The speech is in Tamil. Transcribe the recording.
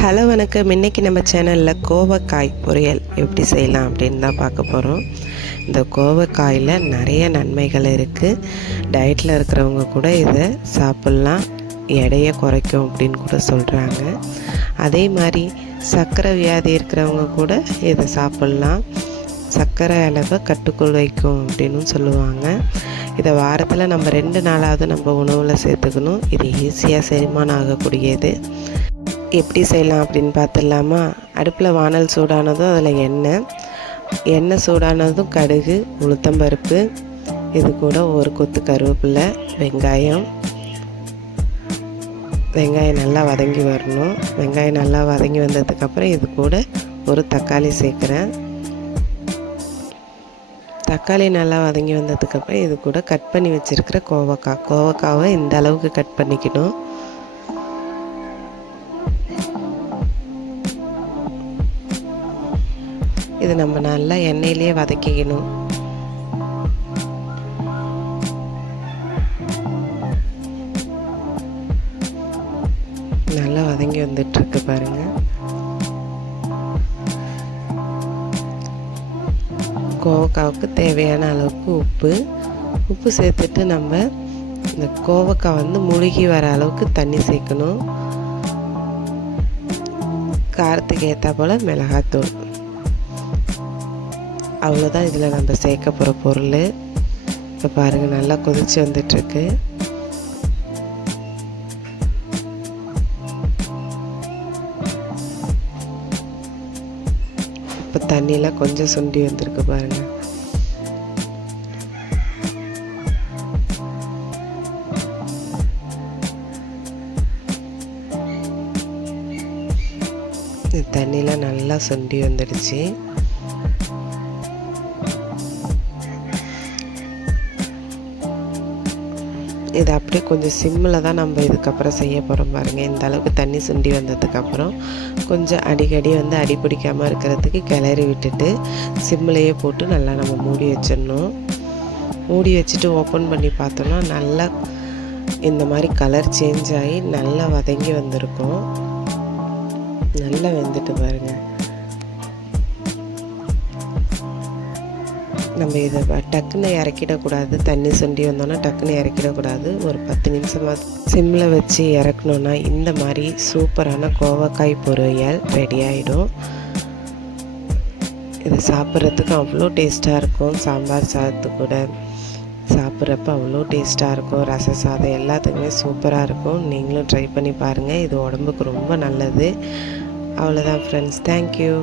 ஹலோ வணக்கம். இன்றைக்கி நம்ம சேனலில் கோவக்காய் பொரியல் எப்படி செய்யலாம் அப்படின்னு தான் பார்க்க போகிறோம். இந்த கோவக்காயில் நிறைய நன்மைகள் இருக்குது. டயட்டில் இருக்கிறவங்க கூட இதை சாப்பிட்லாம், எடையை குறைக்கும் அப்படின்னு கூட சொல்கிறாங்க. அதே மாதிரி சர்க்கரை வியாதி இருக்கிறவங்க கூட இதை சாப்பிட்லாம், சர்க்கரை அளவை கட்டுக்குள் வைக்கும் அப்படின்னு சொல்லுவாங்க. இதை வாரத்தில் நம்ம 2 நாளாவது நம்ம உணவில் சேர்த்துக்கணும். இது ஈஸியாக செரிமானம் ஆகக்கூடியது. எப்படி செய்யலாம் அப்படின்னு பார்த்துடலாமா? அடுப்பில் வானல் சூடானதும் அதில் எண்ணெய் சூடானதும் கடுகு, உளுத்தம்பருப்பு, இது கூட ஒரு கொத்து கருவேப்பிலை, வெங்காயம் நல்லா வதங்கி வரணும். வெங்காயம் நல்லா வதங்கி வந்ததுக்கப்புறம் இது கூட ஒரு தக்காளி சேர்க்குறேன். தக்காளி நல்லா வதங்கி வந்ததுக்கப்புறம் இது கூட கட் பண்ணி வச்சுருக்கிற கோவக்காவை இந்த அளவுக்கு கட் பண்ணிக்கணும். இது நம்ம நல்லா எண்ணெயிலே வதக்கிக்கணும். நல்லா வதங்கி வந்துட்டுருக்கு பாருங்கள். கோவக்காவுக்கு தேவையான அளவுக்கு உப்பு சேர்த்துட்டு நம்ம இந்த கோவக்காய் முழுகி வர அளவுக்கு தண்ணி சேர்க்கணும். காரத்துக்கு ஏற்றா போல் மிளகாத்தூள், அவ்வளோதான் இதில் நம்ம சேர்க்க போகிற பொருள். இப்போ பாருங்கள், நல்லா கொதித்து வந்துட்டுருக்கு. இப்போ தண்ணியெலாம் கொஞ்சம் சுண்டி வந்திருக்கு பாருங்கள். தண்ணியெலாம் நல்லா சுண்டி வந்துடுச்சு. இது அப்படியே கொஞ்சம் சிம்மில் தான் நம்ம இதுக்கப்புறம் செய்ய போகிறோம் பாருங்கள். இந்த அளவுக்கு தண்ணி சுண்டி வந்ததுக்கப்புறம் கொஞ்சம் அடிக்கடி அடி பிடிக்காமல் இருக்கிறதுக்கு கிளறி விட்டுட்டு சிம்மிலையே போட்டு நல்லா நம்ம மூடி வச்சிடணும். மூடி வச்சுட்டு ஓப்பன் பண்ணி பார்த்தோன்னா நல்லா இந்த மாதிரி கலர் சேஞ்ச் ஆகி நல்லா வதங்கி வந்திருக்கும். நல்லா வெந்துட்டு பாருங்கள். நம்ம இதை டக்குன்னு இறக்கிடக்கூடாது. தண்ணி சுண்டி வந்தோன்னா டக்குன்னு இறக்கிடக்கூடாது. ஒரு 10 நிமிஷமாக சிம்மில் வச்சு இறக்கணுன்னா இந்த மாதிரி சூப்பரான கோவக்காய் பொரியல் ரெடி ஆகிடும். இது சாப்பிட்றதுக்கு அவ்வளோ டேஸ்ட்டாக இருக்கும். சாம்பார் சாதத்து கூட சாப்பிட்றப்ப அவ்வளோ டேஸ்ட்டாக இருக்கும். ரச சாதம் எல்லாத்துக்குமே சூப்பராக இருக்கும். நீங்களும் ட்ரை பண்ணி பாருங்கள். இது உடம்புக்கு ரொம்ப நல்லது. அவ்வளோதான் ஃப்ரெண்ட்ஸ். தேங்க்யூ.